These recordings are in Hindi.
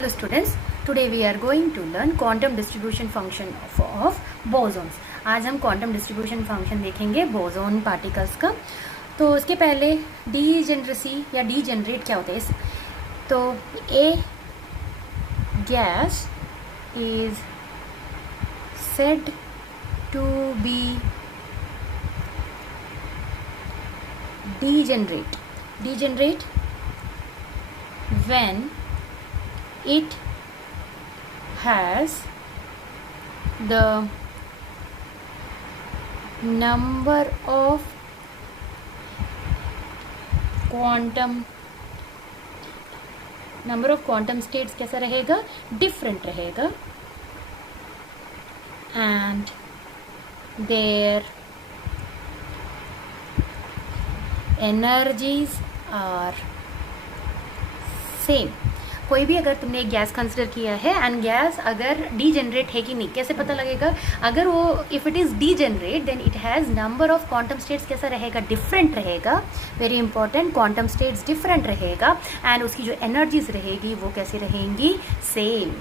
Hello students, today we are going to learn quantum distribution function of bosons. आज हम quantum distribution function देखेंगे boson particles का. तो उसके पहले degeneracy या degenerate क्या होता है? तो a gas is said to be degenerate when it has the number of quantum states कैसा रहेगा, different रहेगा, and their energies are same. कोई भी अगर तुमने एक गैस कंसिडर किया है एंड गैस अगर डीजेनरेट है कि नहीं, कैसे पता लगेगा? अगर वो if it is degenerate then it has number of quantum states कैसा रहेगा, डिफरेंट रहेगा. Very important, quantum states different रहेगा एंड उसकी जो एनर्जीज रहेगी वो कैसी रहेंगी, same.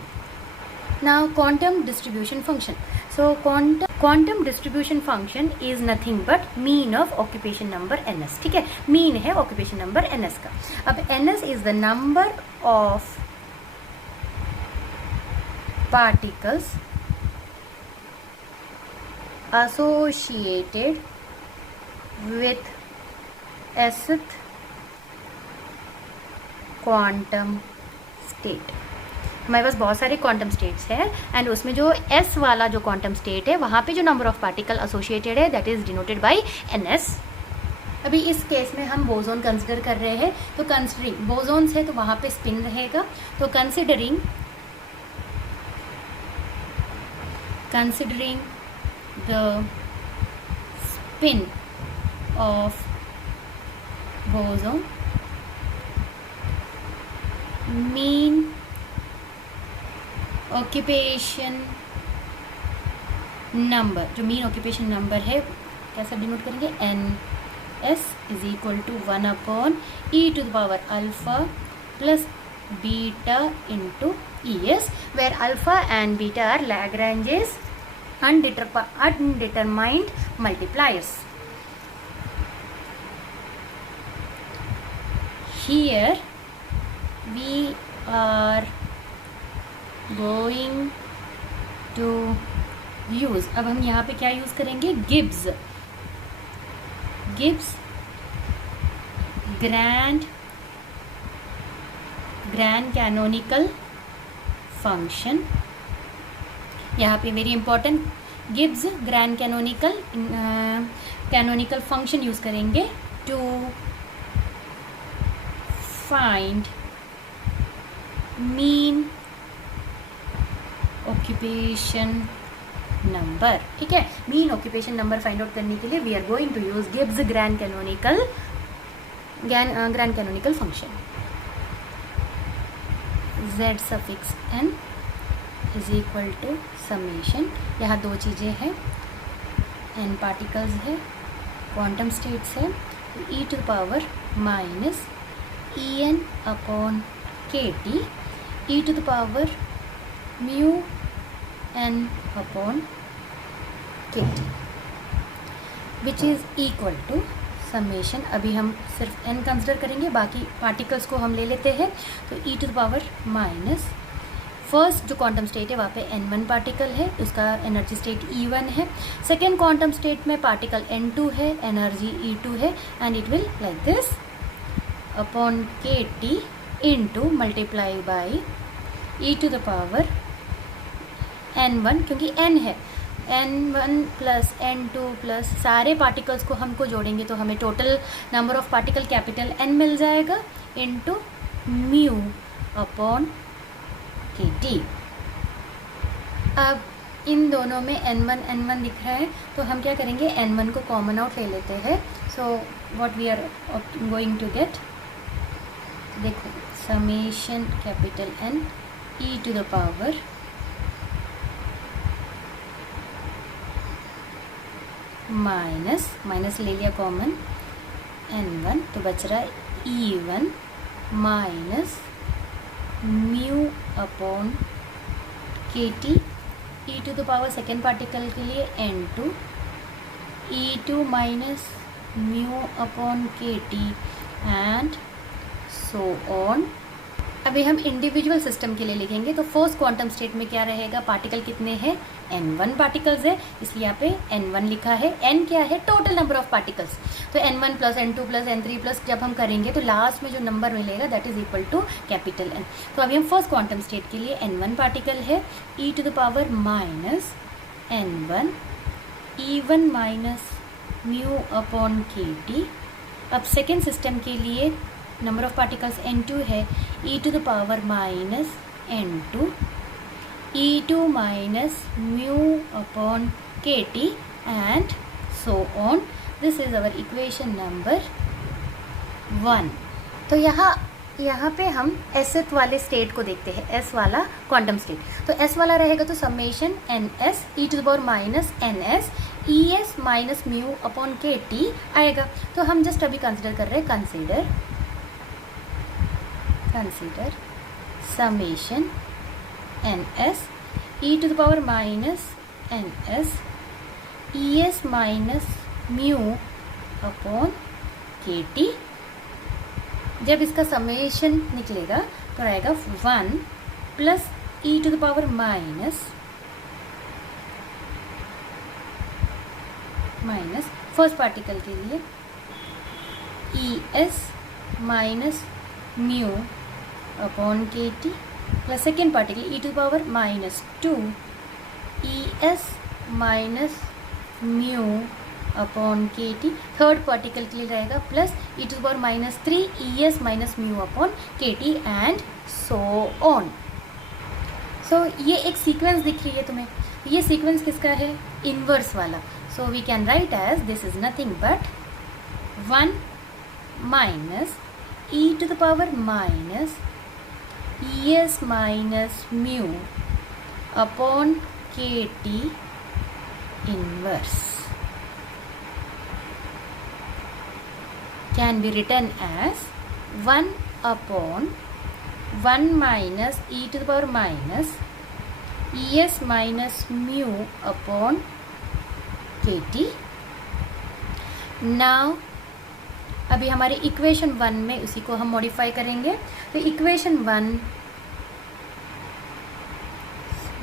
Now quantum distribution function. So quantum distribution function is nothing but mean of occupation number ns. ठीक है, मीन है ऑक्यूपेशन नंबर ns का. अब ns is the number of particles associated with nth quantum state. हमारे पास बहुत सारे क्वांटम स्टेट्स हैं एंड उसमें जो s वाला जो क्वांटम स्टेट है वहाँ पे जो नंबर ऑफ पार्टिकल एसोसिएटेड है that is denoted by ns. अभी इस केस में हम बोजोन कंसिडर कर रहे हैं, तो कंसिडरिंग बोजोन्स है तो वहाँ पे स्पिन रहेगा. तो considering the spin of boson, mean occupation number, जो मीन ऑक्यूपेशन नंबर है कैसा डिनोट करेंगे, ns is equal to 1/e⁻⁴ plus beta into es, where alpha and beta are Lagrange's undetermined multipliers. Here we are going to use, अब हम यहाँ पे क्या यूज करेंगे, गिब्स ग्रैंड कैनोनिकल फंक्शन. यहाँ पे very important, Gibbs grand canonical function use करेंगे to find mean occupation number. ठीक है, mean occupation number find out करने के लिए we are going to use Gibbs grand canonical function. z suffix n is equal to summation. यहाँ दो चीज़ें हैं, n पार्टिकल्स है, क्वांटम स्टेट्स है, e⁻⁻ en upon kt e⁻μ n upon kt which is equal to summation. अभी हम सिर्फ n कंसिडर करेंगे, बाकी पार्टिकल्स को हम ले लेते हैं. तो e⁻, फर्स्ट जो क्वांटम स्टेट है वहाँ पे n1 पार्टिकल है, उसका एनर्जी स्टेट e1 है. सेकेंड क्वांटम स्टेट में पार्टिकल n2 है, एनर्जी e2 है and it will like this upon kt into multiply by e⁻n1, क्योंकि n है, n1 प्लस n2 प्लस सारे पार्टिकल्स को हमको जोड़ेंगे तो हमें total number of particle capital n मिल जाएगा इंटू म्यू अपॉन kt. अब इन दोनों में n1 दिख रहा है तो हम क्या करेंगे, n1 को कॉमन आउट ले लेते हैं. So what we are going to get, देखो summation capital N e⁻ minus ले लिया कॉमन n1 तो बच रहा है e1 minus mu upon K T, E to the power second particle के लिए n2, E2 minus mu upon K T and so on. अभी हम इंडिविजुअल सिस्टम के लिए लिखेंगे। तो फर्स्ट क्वांटम स्टेट में क्या रहेगा, पार्टिकल कितने हैं, n1 पार्टिकल्स है, इसलिए यहाँ पे n1 लिखा है। n क्या है, टोटल नंबर ऑफ पार्टिकल्स। तो n1 plus n2 plus n3 plus जब हम करेंगे तो लास्ट में जो नंबर मिलेगा that is equal to capital N। तो अभी हम फर्स्ट क्वांटम स्टेट के लिए n1 पार्टिकल है, e to the power minus n1 E1 minus mu upon K T. अब सेकेंड सिस्टम के लिए नंबर ऑफ पार्टिकल्स n2 है, e to the power minus n2 E2 minus mu upon K T and so on. This is our equation number 1। तो यहाँ पे हम एसथ वाले स्टेट को देखते हैं, एस वाला क्वांटम स्टेट। तो एस वाला रहेगा तो summation N S E to the power minus N S E S minus mu upon K T आएगा। तो हम जस्ट अभी कंसिडर कर रहे हैं, consider summation N S E to the power minus N S E S minus mu upon K T. जब इसका समेशन निकलेगा तो आएगा 1 plus E to the power minus first particle के लिए E S minus mu upon K T plus second particle E to the power minus 2 E S minus mu upon K T. Third particle के लिए रहेगा plus E to the power minus 3 E S minus mu upon K T and so on. So ये एक सीक्वेंस दिख रही है तुम्हें, ये सीक्वेंस किसका है, इनवर्स वाला। So we can write as this is nothing but 1 minus E to the power minus E S minus mu upon K T inverse can be written as 1 upon 1 minus e to the power minus es minus mu upon kt। now अभी हमारे इक्वेशन 1 में उसी को हम मॉडिफाई करेंगे। तो equation 1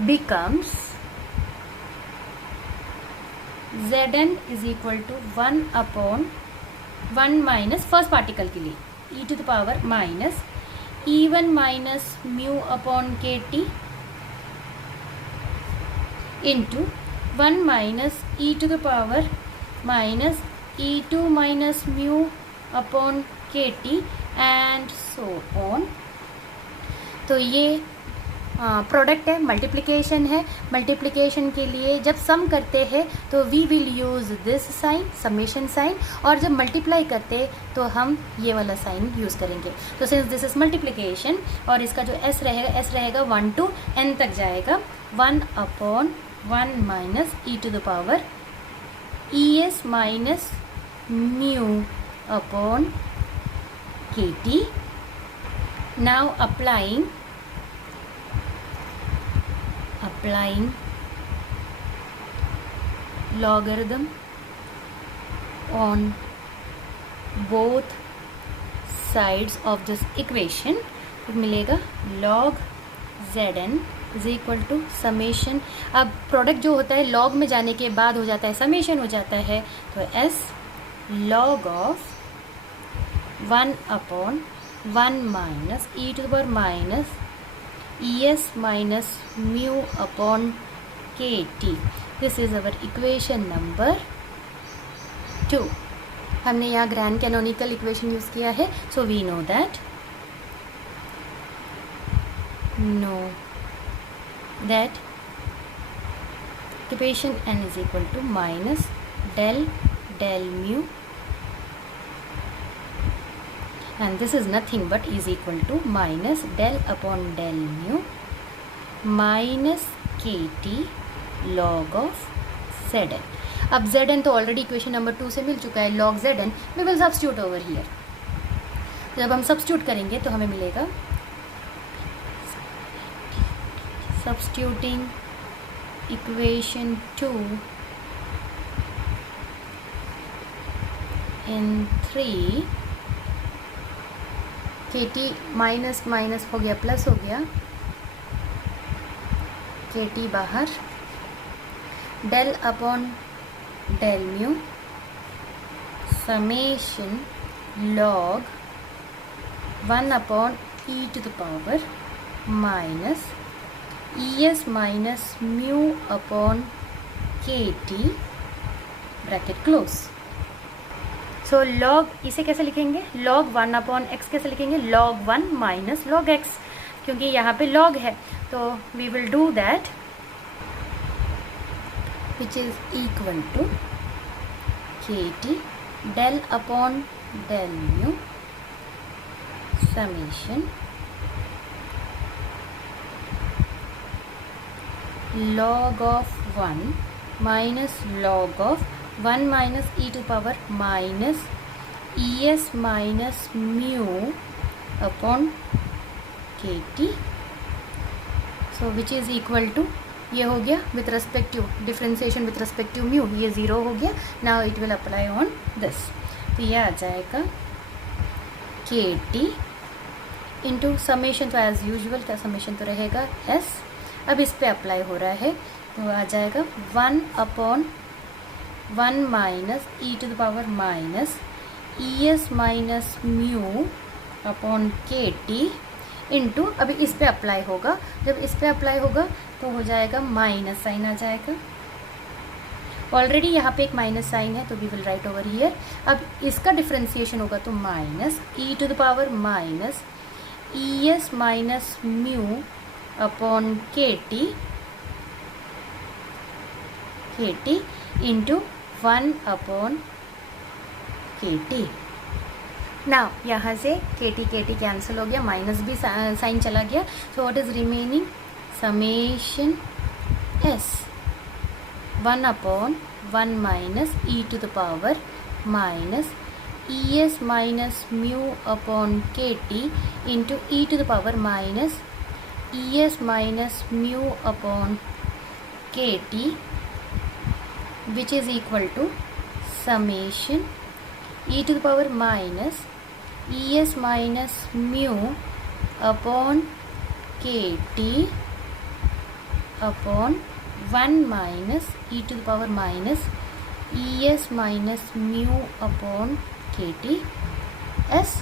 becomes Zn is equal to 1 upon 1 minus first particle के लिए e to the power minus E1 minus mu upon K T into 1 minus E to the power minus E2 minus mu upon K T and so on. तो ये प्रोडक्ट है, मल्टीप्लिकेशन है। मल्टीप्लिकेशन के लिए जब सम करते हैं तो we will use this sign, summation sign, और जब मल्टीप्लाई करते तो हम ये वाला साइन यूज़ करेंगे। तो सिंस दिस इज मल्टीप्लिकेशन और इसका जो एस रहेगा 1 to n तक जाएगा, 1 upon 1 minus E to the power E S minus mu upon K T. Now applying logarithm on both sides of this equation, तो मिलेगा log Zn is equal to summation. अब प्रोडक्ट जो होता है log में जाने के बाद हो जाता है समेशन हो जाता है, तो s log of 1 upon 1 minus E to the power minus es minus mu upon kt। This is our equation number 2। हमने यहाँ ग्रैंड कैनोनिकल इक्वेशन यूज किया है। So we know that equation n is equal to minus del mu and this is nothing but is equal to minus del upon del mu minus kt log of Zn। अब Zn तो ऑलरेडी इक्वेशन नंबर 2 से मिल चुका है, log Zn we will substitute over here। जब हम सब्स्टिट्यूट करेंगे तो हमें मिलेगा substituting equation 2 in 3, kt minus minus हो गया प्लस हो गया, kt बाहर, del upon del mu summation log 1 upon e to the power minus es minus mu upon kt bracket close. सो लॉग इसे कैसे लिखेंगे, लॉग 1 अपॉन एक्स कैसे लिखेंगे, लॉग 1 माइनस लॉग एक्स, क्योंकि यहाँ पे लॉग है तो we will do that, which is equal to kt del upon del mu summation log of 1 minus log of 1 minus e to power minus es minus mu upon kt, so which is equal to, ये हो गया with respect to differentiation with respect to mu, ये ज़ीरो हो गया। Now it will apply on this, तो ये आ जाएगा kt इंटू समेशन, तो एज यूजुअल का समेशन तो रहेगा s, अब इस पे अप्लाई हो रहा है तो आ जाएगा 1 upon 1 minus E to the power minus es minus mu upon K T into, अभी इस पे अप्लाई होगा, जब इस पे अप्लाई होगा तो हो जाएगा माइनस साइन आ जाएगा, ऑलरेडी यहाँ पे एक माइनस साइन है तो we will write over here, अब इसका डिफ्रेंसिएशन होगा तो minus E to the power minus es minus mu upon kt into 1 upon kt। Now यहाँ से kt कैंसिल हो गया, माइनस भी साइन चला गया, so what is remaining, summation s 1 upon 1 minus E to the power minus es minus mu upon kt into E to the power minus es minus mu upon kt, which is equal to summation e to the power minus es minus mu upon kt upon 1 minus e to the power minus es minus mu upon kt s.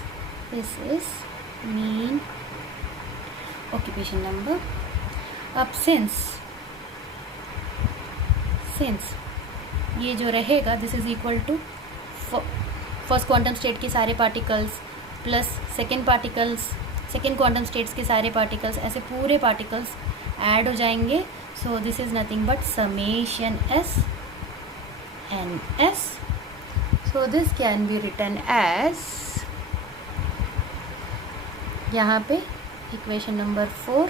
This is mean occupation number. अब since ये जो रहेगा this is equal to first quantum state के सारे particles plus second quantum states के सारे पार्टिकल्स, ऐसे पूरे पार्टिकल्स ऐड हो जाएंगे, so this is nothing but summation s N s, so this can be written as, यहाँ पे equation number 4,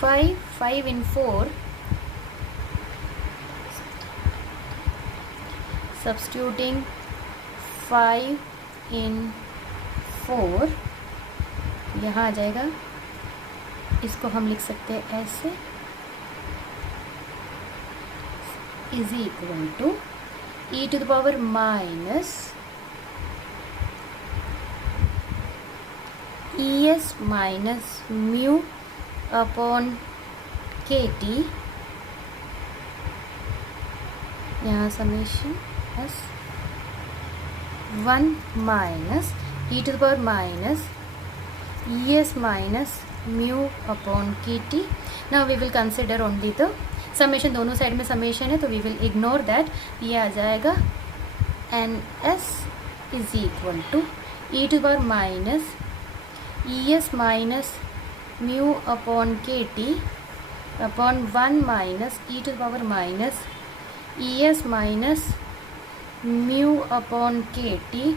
5 in 4, substituting 5 in 4, यहाँ आ जाएगा, इसको हम लिख सकते हैं ऐसे, is equal to e to the power minus es minus mu upon kt, यहाँ summation s 1 minus e to the power minus es minus mu upon kt। Now we will consider only the summation, दोनों साइड में समेशन है तो वी विल इग्नोर दैट, ये आ जाएगा N s is equal to e to the power minus es minus mu upon kt upon 1 minus e to the power minus es minus mu upon kt।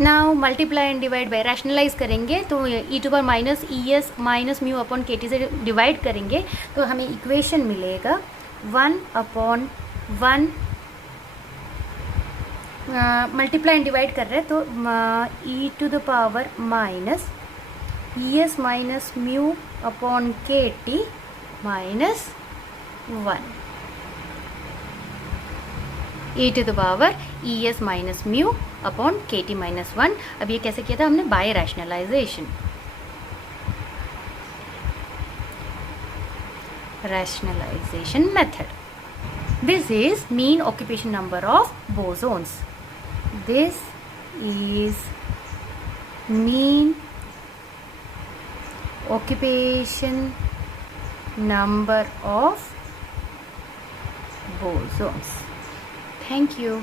Now multiply and divide by, rationalise करेंगे तो e to power minus es minus mu upon kt से डिवाइड करेंगे तो हमें इक्वेशन मिलेगा 1 अपॉन 1, मल्टीप्लाई एंड डिवाइड कर रहे हैं तो e to the power minus ES minus mu upon KT minus 1 e to the power ES minus mu upon KT minus 1. अब ये कैसे किया था हमने? By rationalisation. Rationalization method. This is mean occupation number of bosons. This is mean occupation number of bosons. Thank you.